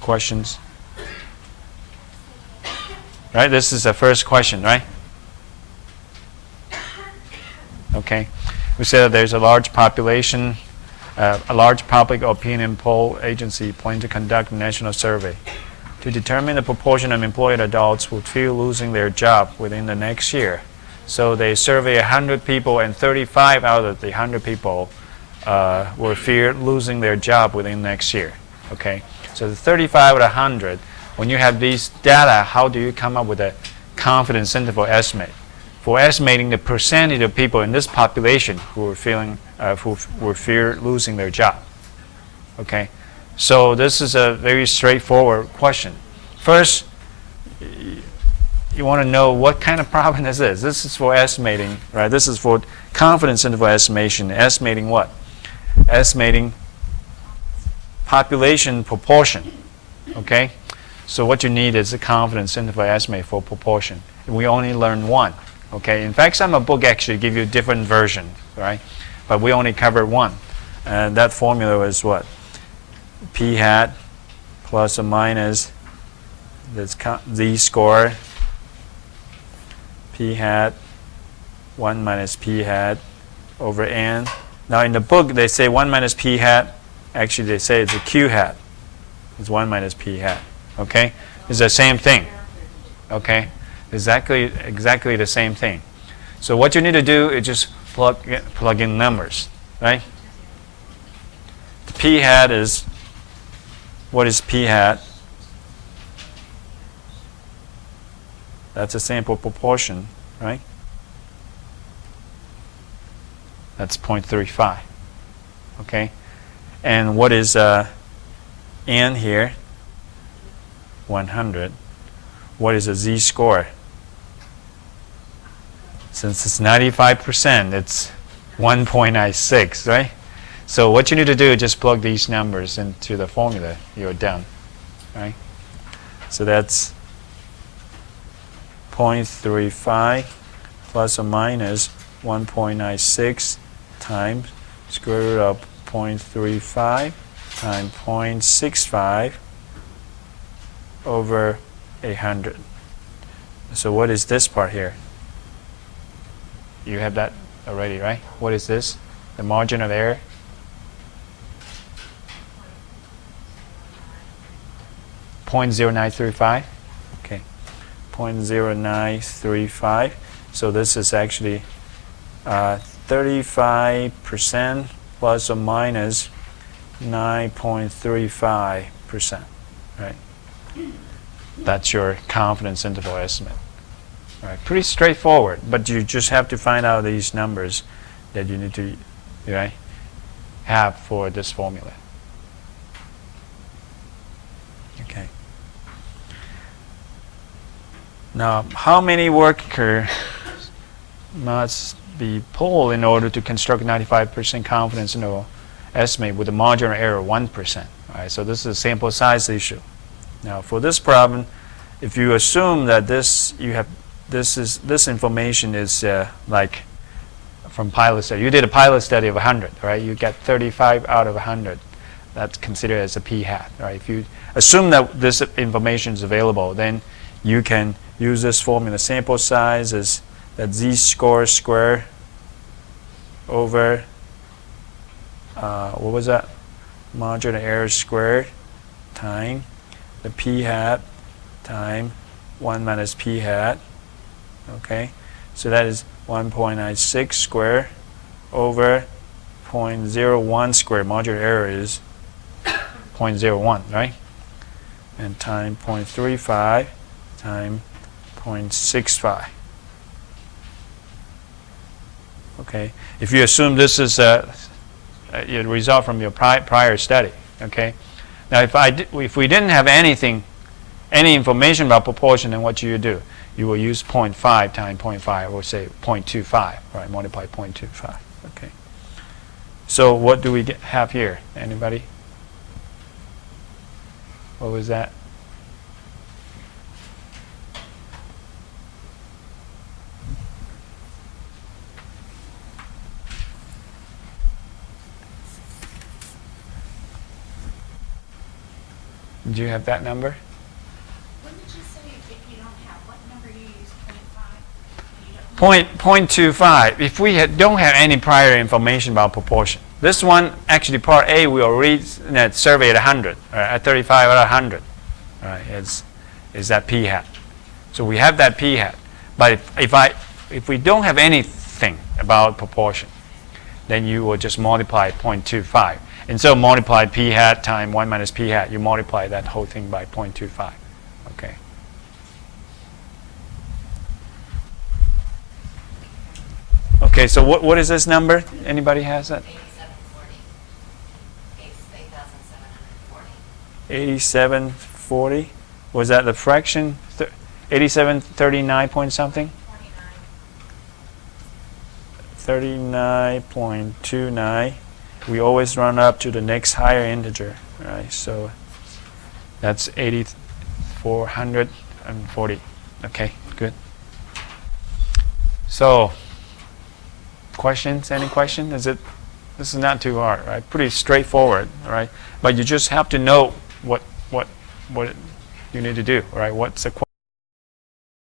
Questions? Right, this is the first question, right? Okay. We said there's a large population, a large public opinion poll agency planning to conduct a national survey to determine the proportion of employed adults who fear losing their job within the next year. So they survey 100 people, and 35 out of the 100 people will fear losing their job within next year. Okay, so the 35 out of 100. When you have these data, how do you come up with a confidence interval estimate for estimating the percentage of people in this population who are fear losing their job? Okay, so this is a very straightforward question. First, you want to know what kind of problem this is. This is for estimating, right? This is for confidence interval estimation. Estimating what? Estimating population proportion. Okay? So what you need is a confidence interval estimate for proportion. And we only learned one. Okay? In fact, some book actually give you different versions, right? But we only covered one. And that formula is what? P hat plus or minus this z score P hat 1 minus P hat over n. Now in the book they say 1 minus P hat. Actually they say it's a Q hat. It's 1 minus P hat. Okay? It's the same thing. Okay? Exactly the same thing. So what you need to do is just plug in numbers. Right? The P hat is, what is P hat? That's a sample proportion, right? That's 0.35. Okay? And what is n here? 100. What is a z-score? Since it's 95%, it's 1.96, right? So what you need to do is just plug these numbers into the formula. You're done, right? So that's 0.35 plus or minus 1.96 times square root of 0.35 times 0.65 over 100. So what is this part here? You have that already, right? What is this? The margin of error? .0935. Okay. 0.0935. So this is actually 35% plus or minus 9.35%. Right? That's your confidence interval estimate. Right? Pretty straightforward, but you just have to find out these numbers that you need to have for this formula. Okay. Now, how many workers must be polled in order to construct 95% confidence interval estimate with a margin of error of 1%? Right? So this is a sample size issue. Now, for this problem, if you assume that this information is like from pilot study. You did a pilot study of 100, right? You get 35 out of 100. That's considered as a p hat, right? If you assume that this information is available, then you can use this formula. Sample size is that z-score square over what was that? Margin of error squared time the p hat time 1 minus p hat. Okay, so that is 1.96 square over 0.01 square. Margin of error is 0.01, right? And time 0.35 time 0.65. Okay, if you assume this is a result from your prior study. Okay, now if we didn't have any information about proportion, then what you do? You will use 0.5 times 0.5, or say 0.25, right? Multiply 0.25. Okay. So what do we have here? Anybody? What was that? Do you have that number? What did you say if you don't have, what number you use, 0.5? Point 0.25, if we don't have any prior information about proportion. This one, actually part A, we already survey at 100, at 35 out of 100. Right, is that p hat. So we have that p hat. But if we don't have anything about proportion, then you will just multiply 0.25. And so multiply p hat times 1 minus p hat, you multiply that whole thing by 0.25. Okay. Okay, so what is this number? Anybody has that? 8740. Was that the fraction? 8739 point something? 39.29. We always run up to the next higher integer, right? So that's 8440. Okay, good. So questions? Any question? This is not too hard, right? Pretty straightforward, right? But you just have to know what you need to do, right? What's the